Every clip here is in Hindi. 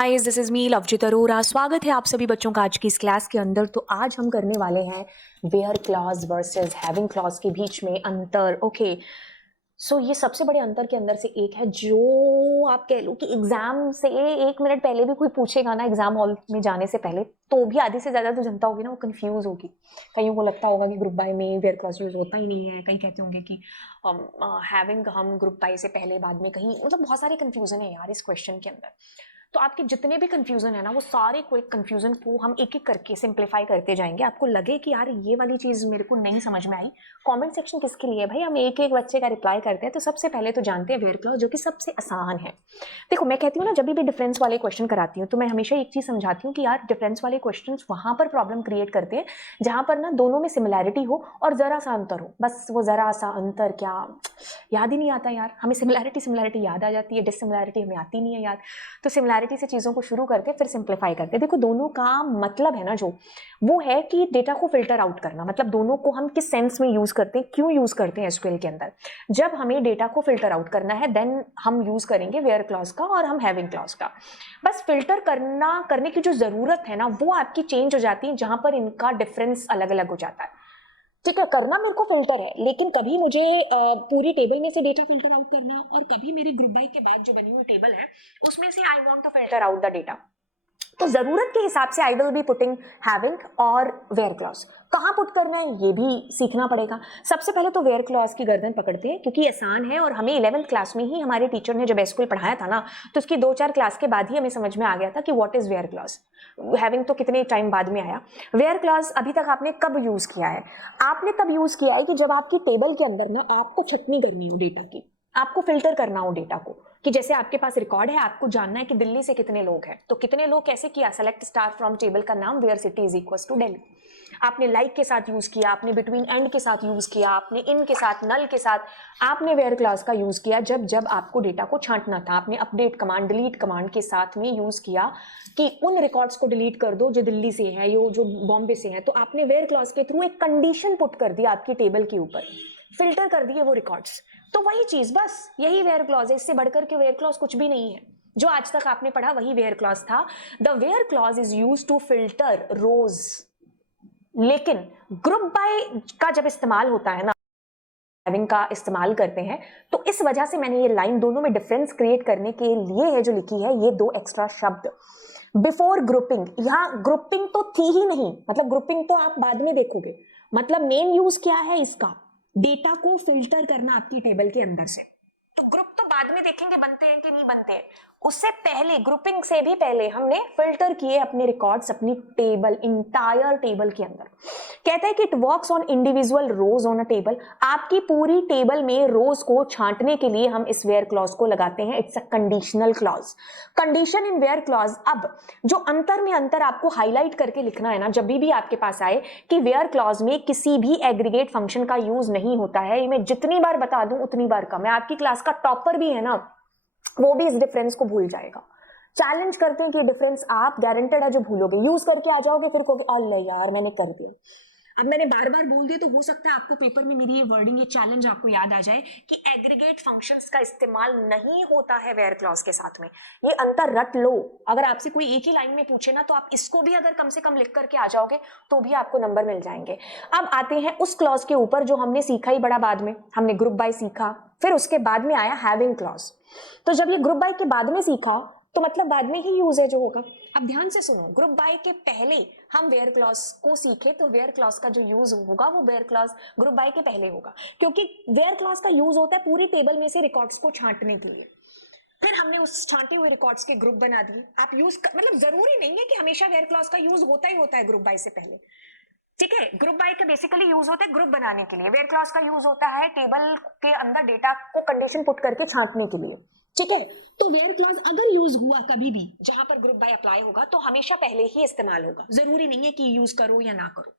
Guys, this is me Lovejit Arora. स्वागत है आप सभी बच्चों का आज की इस क्लास के अंदर। तो आज हम करने वाले हैं where clause versus having clause के बीच में अंतर। ओके, सो ये सबसे बड़े अंतर के अंदर से एक है, जो आप कह लो कि एग्जाम से 1 मिनट पहले भी कोई पूछेगा ना, एग्जाम हॉल में जाने से पहले, तो भी आधी से ज्यादा जो जनता होगी ना वो कंफ्यूज होगी। कईयों को लगता होगा कि ग्रुप बाय में वेयर क्लॉज यूज होता ही नहीं है। कई कहते होंगे कि हैविंग हम ग्रुप बाय से पहले बाद में, कहीं मतलब बहुत सारे कंफ्यूजन है यार इस क्वेश्चन के अंदर। तो आपके जितने भी कंफ्यूजन है ना, वो सारे कोई कंफ्यूजन को हम एक एक करके सिंप्लीफाई करते जाएंगे। आपको लगे कि यार ये वाली चीज मेरे को नहीं समझ में आई, कमेंट सेक्शन किसके लिए है भाई? हम एक एक बच्चे का रिप्लाई करते हैं। तो सबसे पहले तो जानते हैं वेयर क्लॉज, जो कि सबसे आसान है। देखो, मैं कहती हूँ ना, जब भी डिफरेंस वाले क्वेश्चन कराती हूँ तो मैं हमेशा एक चीज समझाती हूँ कि यार डिफरेंस वाले क्वेश्चन वहां पर प्रॉब्लम क्रिएट करते हैं जहां पर ना दोनों में सिमिलैरिटी हो और जरा सा अंतर हो। बस वो जरा सा अंतर क्या याद ही नहीं आता यार। हमें सिमिलैरिटी सिमिलैरिटी याद आ जाती है, डिससिमिलैरिटी हमें आती नहीं है याद। तो सिमिलैरिटी से चीज़ों को शुरू करके फिर सिंप्लीफाई करके, देखो दोनों का मतलब है ना जो, वो है कि डेटा को फिल्टर आउट करना। मतलब दोनों को हम किस सेंस में यूज करते हैं, क्यों यूज करते हैं एसक्यूएल के अंदर। जब हमें डेटा को फिल्टर आउट करना है देन हम यूज करेंगे वेयर क्लॉज का और हम हैविंग क्लॉज का। बस फिल्टर करने की जो जरूरत है ना, वो आपकी चेंज हो जाती है जहां पर इनका डिफरेंस अलग अलग हो जाता है। ठीक है, करना मेरे को फिल्टर है, लेकिन कभी मुझे पूरी टेबल में से डेटा फिल्टर आउट करना, और कभी मेरी ग्रुप बाय के बाद जो बनी हुई टेबल है उसमें से I want to filter out the data. तो जरूरत के हिसाब से I will be putting having और वेयर क्लॉज। कहाँ पुट करना है ये भी सीखना पड़ेगा। सबसे पहले तो वेयर क्लॉज की गर्दन पकड़ते हैं, क्योंकि आसान है और हमें 11th क्लास में ही हमारे टीचर ने जब एसक्यूएल पढ़ाया था ना, तो उसकी 2-4 क्लास के बाद ही हमें समझ में आ गया था कि what is where clause. Having तो कितने टाइम बाद में आया। वेयर क्लॉज अभी तक आपने कब यूज किया है? आपने तब यूज किया है कि जब आपकी टेबल के अंदर ना आपको छटनी करनी हो डेटा की, आपको फिल्टर करना हो डेटा को। कि जैसे आपके पास रिकॉर्ड है, आपको जानना है कि दिल्ली से कितने लोग हैं, तो कितने लोग कैसे किया? सेलेक्ट स्टार फ्रॉम टेबल का नाम where city is equal to Delhi. आपने लाइक के साथ यूज किया, आपने बिटवीन एंड के साथ यूज किया, आपने इन के साथ, नल के साथ आपने वेयर क्लॉज का यूज किया जब जब आपको डेटा को छांटना था। आपने अपडेट कमांड, डिलीट कमांड के साथ में यूज किया कि उन रिकॉर्ड्स को डिलीट कर दो जो दिल्ली से है, यो जो बॉम्बे से है। तो आपने वेयर क्लॉज के थ्रू एक कंडीशन पुट कर दी आपकी टेबल के ऊपर, फिल्टर कर दिए वो रिकॉर्ड्स। तो वही चीज, बस यही वेयर क्लॉज है। इससे बढ़कर के वेयर क्लॉज कुछ भी नहीं है। जो आज तक आपने पढ़ा वही वेयर क्लॉज था। The where clause is use to filter rows. लेकिन ग्रुप बाय का जब इस्तेमाल होता है ना, हैविंग का इस्तेमाल करते हैं, तो इस वजह से मैंने ये लाइन दोनों में डिफरेंस क्रिएट करने के लिए है जो लिखी है, ये 2 एक्स्ट्रा शब्द। बिफोर ग्रुपिंग, यहां ग्रुपिंग तो थी ही नहीं, मतलब ग्रुपिंग तो आप बाद में देखोगे। मतलब मेन यूज क्या है इसका? डेटा को फिल्टर करना आपकी टेबल के अंदर से। तो ग्रुप तो बाद में देखेंगे बनते हैं कि नहीं बनते हैं। उससे पहले, ग्रुपिंग से भी पहले हमने फिल्टर किए अपने रिकॉर्ड्स अपनी टेबल, इंटायर टेबल के अंदर। कहता है कि it works on individual rows on a table. आपकी पूरी टेबल में रोज को छांटने के लिए हम इस वेयर क्लॉज को लगाते हैं। It's a conditional clause. Condition in where clause. अब जो अंतर में अंतर आपको हाईलाइट करके लिखना है ना, जब भी आपके पास आए कि वेयर क्लॉज में किसी भी एग्रीगेट फंक्शन का यूज नहीं होता है, ये मैं जितनी बार बता दूं उतनी बार कम है। आपकी क्लास का टॉपर भी है ना, वो भी इस डिफरेंस को भूल जाएगा। चैलेंज करते हैं कि डिफरेंस आप गारंटेड है जो भूलोगे, यूज करके आ जाओगे, फिर कहोगे अल्लाह यार मैंने कर दिया। अब मैंने बार बार बोल दिया तो हो सकता है आपको पेपर में मेरी ये वर्डिंग, ये चैलेंज आपको याद आ जाए कि एग्रीगेट फंक्शंस का इस्तेमाल नहीं होता है वेयर क्लॉज के साथ में। ये अंतर रट लो। अगर आपसे कोई एक ही लाइन में पूछे ना, तो आप इसको भी अगर कम से कम लिख करके आ जाओगे तो भी आपको नंबर मिल जाएंगे। अब आते हैं उस क्लॉज के ऊपर जो हमने सीखा ही बड़ा बाद में। हमने ग्रुप बाय सीखा, फिर उसके बाद में आया हैविंग क्लॉज। तो जब ये ग्रुप बाय के बाद में सीखा, तो मतलब बाद में ही यूज है जो होगा। अब ध्यान से सुनो, ग्रुप बाय के पहले हम वेयर क्लॉज को सीखे, तो वेयर क्लॉज का जो यूज होगा वो वेयर क्लॉज ग्रुप बाय के पहले होगा, क्योंकि वेयर क्लॉज का यूज होता है पूरी टेबल में से रिकॉर्ड्स को छांटने के लिए। फिर हमने उस छांटे हुए रिकॉर्ड्स के ग्रुप बना दिए। आप मतलब जरूरी नहीं है कि हमेशा वेयर क्लॉज का यूज होता ही होता है ग्रुप बाय से पहले। ठीक है, ग्रुप बाय का बेसिकली यूज होता है ग्रुप बनाने के लिए। वेयर क्लॉज का यूज होता है टेबल के अंदर डेटा को कंडीशन पुट करके छांटने के लिए। ठीक है, तो वेयर क्लॉज अगर यूज हुआ कभी भी जहां पर ग्रुप बाय अप्लाई होगा, तो हमेशा पहले ही इस्तेमाल होगा। जरूरी नहीं है कि यूज करो या ना करो।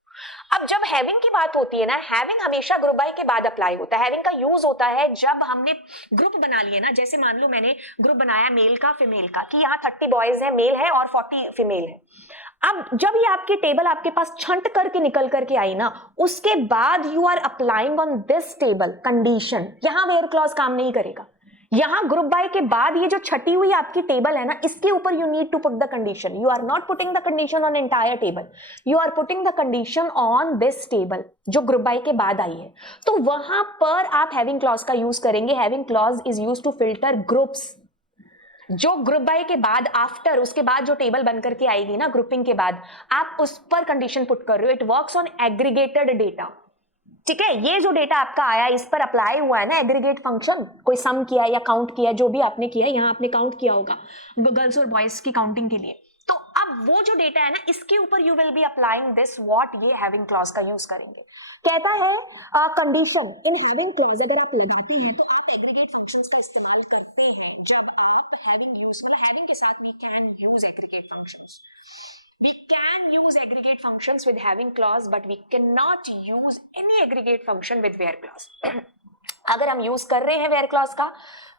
अब जब हैविंग की बात होती है ना, हैविंग हमेशा ग्रुप बाय के बाद अप्लाई होता है। हैविंग का यूज होता है जब हमने ग्रुप बना लिए ना, जैसे मान लो मैंने ग्रुप बनाया मेल का, फीमेल का, कि यहाँ 30 बॉयज है, मेल है, और 40 फीमेल है। अब जब ये आपकी टेबल आपके पास छंट करके निकल करके आई ना, उसके बाद you are applying on this table condition, यहां वेयर क्लॉज काम नहीं करेगा। यहां ग्रुप बाय के बाद ये जो छटी हुई आपकी टेबल है ना, इसके ऊपर you need to put the condition. You are not putting the condition on entire table, you are putting the condition on this table जो ग्रुप बाय के बाद आई है. तो वहां पर आप हैविंग क्लॉज का यूज करेंगे. Having clause is use to filter groups. जो ग्रुप बाय के बाद आफ्टर, उसके बाद जो टेबल बनकर के आएगी ना ग्रुपिंग के बाद, आप उस पर कंडीशन पुट कर रहे हो. It works on aggregated data. ठीक है, ये जो डेटा आपका आया इस पर अप्लाई हुआ है ना एग्रीगेट फंक्शन. कोई सम किया या काउंट किया, जो भी आपने किया, यहां आपने काउंट किया होगा गर्ल्स और बॉयज की काउंटिंग के लिए. तो अब वो जो डेटा है ना, इसके ऊपर you will be applying this what, ये हैविंग क्लॉज का यूज करेंगे. कहता है कंडीशन इन हैविंग क्लॉज अगर आप लगाते हैं तो आप एग्रीगेट फंक्शंस का इस्तेमाल करते हैं. जब आप हैविंग यूज, मतलब हैविंग के साथ we can use aggregate functions. We can use aggregate functions with having clause, but we cannot use any aggregate function with where clause. अगर हम यूज कर रहे हैं where clause का,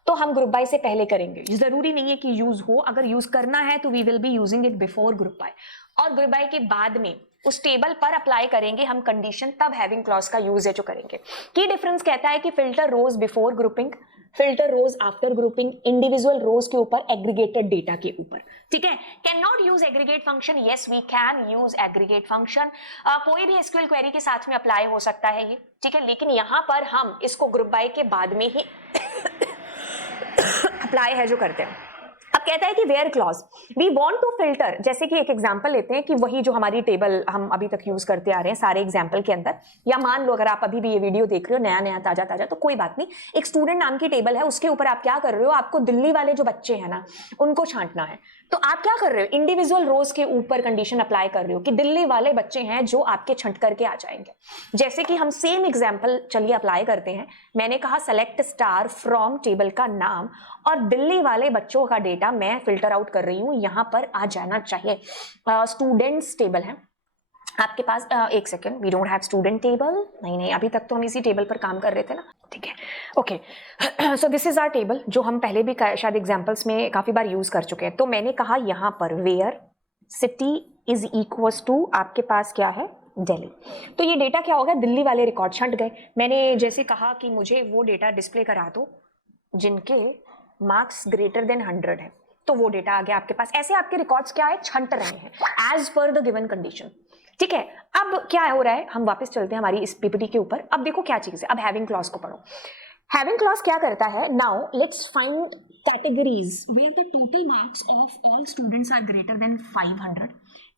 तो हम ग्रुप बाय से पहले करेंगे. जरूरी नहीं है कि यूज हो, अगर यूज करना है तो we will be using it before group by, और ग्रुप बाय के बाद में उस टेबल पर अप्लाई करेंगे हम कंडीशन, तब हैविंग क्लॉज का यूज है जो करेंगे. की डिफरेंस कहता है कि filter rows before grouping, filter rows after grouping, individual rows के ऊपर, एग्रीगेटेड डेटा के ऊपर. ठीक है, can not use aggregate function. Yes we can use aggregate function. कोई भी एसक्यूएल क्वेरी के साथ में अप्लाई हो सकता है ये. ठीक है, लेकिन यहां पर हम इसको ग्रुप बाय के बाद में ही अप्लाई है जो करते हैं. अब कहता है कि where clause we want to filter. जैसे कि एक एग्जांपल लेते हैं कि वही जो हमारी टेबल हम अभी तक यूज करते आ रहे हैं सारे एग्जांपल के अंदर, या मान लो अगर आप अभी भी ये वीडियो देख रहे हो नया नया ताजा ताजा, तो कोई बात नहीं, एक स्टूडेंट नाम की टेबल है, उसके ऊपर आप क्या कर रहे हो, आपको दिल्ली वाले जो बच्चे हैं ना उनको छांटना है. तो आप क्या कर रहे हो, इंडिविजुअल रोज के ऊपर कंडीशन अप्लाई कर रहे हो कि दिल्ली वाले बच्चे हैं जो आपके छंट करके आ जाएंगे. जैसे कि हम सेम एग्जांपल चलिए अप्लाई करते हैं. मैंने कहा सेलेक्ट स्टार फ्रॉम टेबल का नाम, और दिल्ली वाले बच्चों का डेटा मैं फिल्टर आउट कर रही हूं, यहां पर आ जाना चाहिए. स्टूडेंट्स टेबल है आपके पास. एक second, we don't have student table. नहीं, अभी तक तो हम इसी टेबल पर काम कर रहे थे ना. ठीक है, okay. So this is our table जो हम पहले भी शायद एग्जांपल्स में काफी बार यूज कर चुके हैं. तो मैंने कहा यहां पर where city is equals to आपके पास क्या है, दिल्ली. तो ये डेटा क्या होगा, दिल्ली वाले रिकॉर्ड छंट गए. मैंने जैसे कहा कि मुझे वो डेटा डिस्प्ले करा दो जिनके मार्क्स ग्रेटर देन 100 है, तो वो डेटा आ गया आपके पास. ऐसे आपके रिकॉर्ड्स क्या है, छंट रहे हैं as per the given condition. ठीक है, अब क्या हो रहा है, हम वापस चलते हैं हमारी इस पीपीटी के ऊपर. अब देखो क्या चीज है, अब हैविंग क्लॉज को पढ़ो. हैविंग क्लॉज क्या करता है, now let's find categories where the total marks of all students are greater than 500.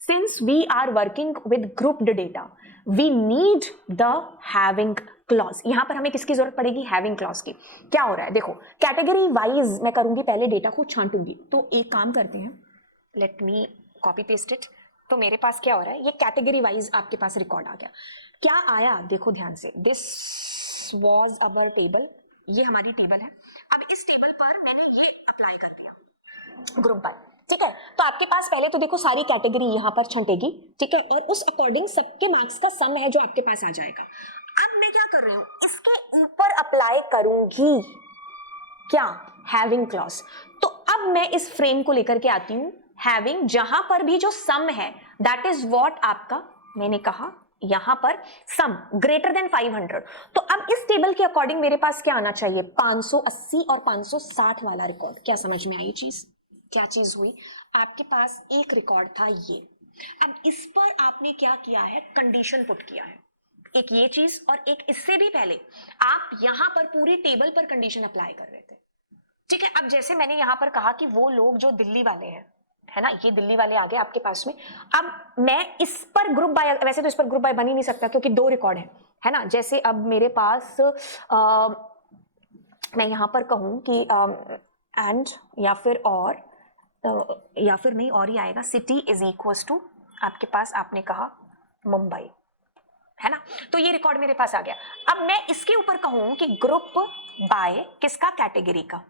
Since we are working with grouped data, we need the having clause. यहां पर हमें किसकी जरूरत पड़ेगी, हैविंग क्लॉज की. क्या हो रहा है देखो, कैटेगरी वाइज मैं करूंगी, पहले डेटा को छांटूंगी. तो एक काम करते हैं, let me copy paste it. तो मेरे पास क्या हो रहा है, ये कैटेगरी वाइज आपके पास रिकॉर्ड आ गया. क्या आया देखो ध्यान से, दिस वाज अवर टेबल, ये हमारी टेबल है. अब इस टेबल पर मैंने ये अप्लाई कर दिया ग्रुप बाय. ठीक है, तो आपके पास पहले तो देखो सारी कैटेगरी यहां पर छंटेगी. ठीक है, और उस अकॉर्डिंग सबके मार्क्स का सम है जो आपके पास आ जाएगा. अब मैं क्या कर रही हूं, इसके ऊपर अप्लाई करूंगी क्या, हैविंग क्लॉज. तो अब मैं इस फ्रेम को लेकर के आती हूं, हैविंग, जहां पर भी जो सम है दैट इज व्हाट आपका, मैंने कहा यहां पर सम ग्रेटर देन 500. तो अब इस टेबल के अकॉर्डिंग मेरे पास क्या आना चाहिए, 580 और 560 वाला रिकॉर्ड. क्या समझ में आई चीज, क्या चीज हुई, आपके पास एक रिकॉर्ड था ये. अब इस पर आपने क्या किया है, कंडीशन पुट किया है, एक ये चीज, और एक इससे भी पहले आप यहां पर पूरी टेबल पर कंडीशन अप्लाई कर रहे थे. ठीक है, अब जैसे मैंने यहां पर कहा कि वो लोग जो दिल्ली वाले हैं, है ना, ये दिल्ली वाले आ गए आपके पास में. अब मैं इस पर ग्रुप बाय, वैसे तो इस पर ग्रुप बाय बन ही नहीं सकता क्योंकि दो रिकॉर्ड है ना. जैसे अब मेरे पास मैं यहां पर कहूं कि एंड या फिर और, या फिर नहीं और ही आएगा, सिटी इज इक्वल्स टू आपके पास आपने कहा मुंबई, है ना. तो ये रिकॉर्ड मेरे पास आ गया. अब मैं इसके ऊपर कहूं कि ग्रुप बाय किसका, कैटेगरी का.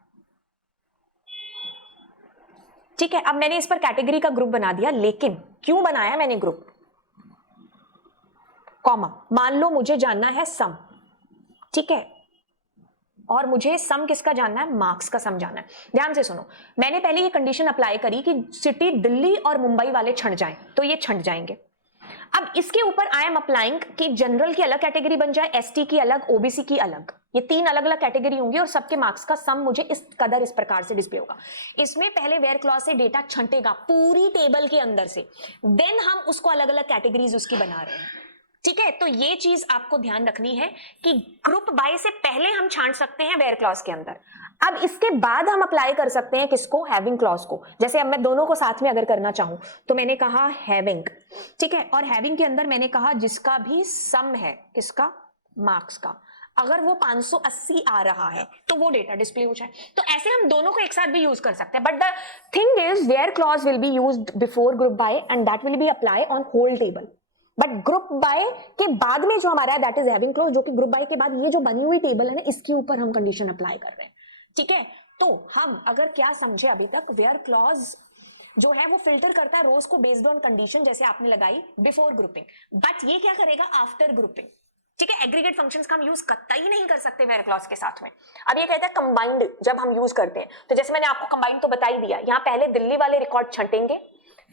ठीक है, अब मैंने इस पर कैटेगरी का ग्रुप बना दिया, लेकिन क्यों बनाया मैंने ग्रुप, कॉमा, मान लो मुझे जानना है सम. ठीक है, और मुझे सम किसका जानना है, मार्क्स का सम जानना है. ध्यान से सुनो, मैंने पहले ये कंडीशन अप्लाई करी कि सिटी दिल्ली और मुंबई वाले छंट जाएं, तो ये छंट जाएंगे. अब इसके ऊपर आई एम अप्लाइंग कि जनरल की अलग कैटेगरी बन जाए, एसटी की अलग, ओबीसी की अलग. ये 3 अलग अलग कैटेगरी होंगी और सबके मार्क्स का सम मुझे इस कदर इस प्रकार से डिस्प्ले होगा। इसमें पहले वेयर क्लॉज से डेटा छंटेगा पूरी टेबल के अंदर से, देन हम उसको अलग अलग कैटेगरीज उसकी बना रहे हैं। ठीक है, तो ये चीज आपको ध्यान रखनी है कि ग्रुप बाय से पहले हम छांट सकते हैं वेयर क्लॉज के अंदर। अब इसके बाद हम अप्लाई कर सकते हैं किसको, हैविंग क्लॉज को। जैसे अब मैं दोनों को साथ में अगर करना चाहूं तो मैंने कहा हैविंग, ठीक है, और हैविंग के अंदर मैंने कहा जिसका भी सम है किसका, मार्क्स का, अगर वो 580 आ रहा है तो वो डेटा डिस्प्ले हो जाए। तो ऐसे हम दोनों को एक साथ भी यूज कर सकते हैं, but the thing is where clause will be used before group by and that will be apply on whole table. But group by के बाद में जो हमारा है दैट इज हैविंग क्लॉज, जो कि ग्रुप बाय के बाद ये जो बनी हुई टेबल है ना, इसके ऊपर हम कंडीशन अप्लाई कर रहे हैं। ठीक है, तो हम अगर क्या समझे अभी तक, वेयर क्लॉज जो है वो फिल्टर करता है रोज को बेस्ड ऑन कंडीशन जैसे आपने लगाई बिफोर ग्रुपिंग, बट ये क्या करेगा आफ्टर ग्रुपिंग। ठीक है, एग्रीगेट फंक्शंस का हम यूज कतई नहीं कर सकते वेयर क्लॉज के साथ में। अब ये कहता है कंबाइंड जब हम यूज करते हैं, तो जैसे मैंने आपको कंबाइंड तो बता ही दिया, यहां पहले दिल्ली वाले रिकॉर्ड छंटेंगे,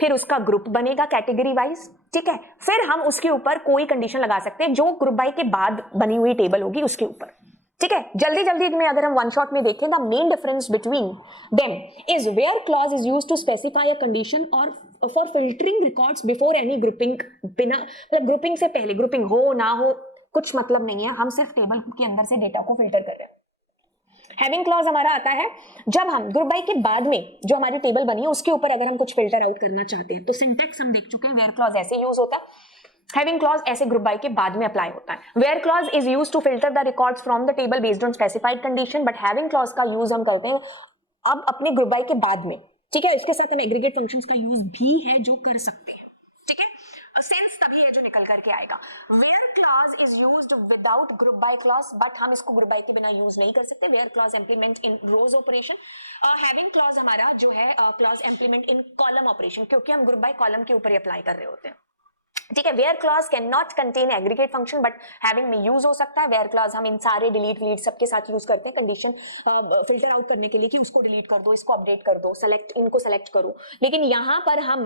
फिर उसका ग्रुप बनेगा कैटेगरी वाइज, ठीक है, फिर हम उसके ऊपर कोई कंडीशन लगा सकते हैं जो ग्रुप बाय के बाद बनी हुई टेबल होगी उसके ऊपर। ठीक है, जल्दी जल्दी में अगर हम वन शॉट में देखें, the main difference between them is where clause is used to specify a condition और for filtering records before any grouping. बिना मतलब ग्रुपिंग से पहले, ग्रुपिंग हो ना हो कुछ मतलब नहीं है, हम सिर्फ टेबल के अंदर से डेटा को फिल्टर कर रहे हैं। हैविंग क्लॉज हमारा आता है जब हम ग्रुप बाय के बाद में जो हमारी टेबल बनी है उसके ऊपर अगर हम कुछ फिल्टर आउट करना चाहते हैं। तो सिंटैक्स हम देख चुके हैं, वेयर क्लॉज ऐसे यूज होता है, हैविंग क्लॉज ऐसे ग्रुप बाय के बाद में अप्लाई होता है। Where clause is used to filter the records from the table based on specified condition, but having clause का यूज हम करते हैं अब अपने ग्रुप बाय के बाद में। ठीक है, इसके साथ हम एग्रीगेट फंक्शंस का यूज भी है जो कर सकते हैं। ठीक है, सेंस तभी है जो निकल करके आएगा। Where clause is used without group by clause, but हम इसको ग्रुप बाय के बिना यूज नहीं कर सकते। Where clause implement in rows operation. Having clause हमारा जो है clause implement in column operation, क्योंकि हम ग्रुप बाय कॉलम के ऊपर ही अप्लाई कर रहे होते हैं। ठीक है, where clause can not contain aggregate function, but having में यूज हो सकता है। वेयर क्लॉज हम इन सारे डिलीट विलीट सबके साथ यूज करते हैं कंडीशन फिल्टर आउट करने के लिए कि उसको डिलीट कर दो, इसको अपडेट कर दो, सेलेक्ट इनको सेलेक्ट करो। लेकिन यहां पर हम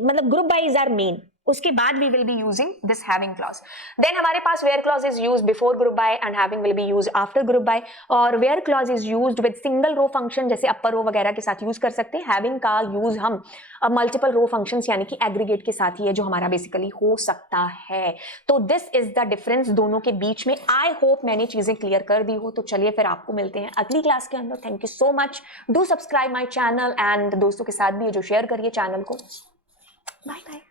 मतलब group by is our main, उसके बाद we will be using this having clause. Then हमारे पास where clause is used before group by and having will be used after group by. और where clause is used with single row function, जैसे अपर रो वगैरह के साथ यूज कर सकते हैं। हैविंग का यूज हम मल्टीपल रो फंक्शंस यानी कि एग्रीगेट के साथ ही है जो हमारा बेसिकली हो सकता है। तो दिस इज द डिफरेंस दोनों के बीच में। आई होप मैंने चीजें क्लियर कर दी हो। तो चलिए फिर आपको मिलते हैं अगली क्लास के अंदर। Thank you so much, do subscribe my channel and दोस्तों के साथ भी जो शेयर करिए चैनल को। Bye bye.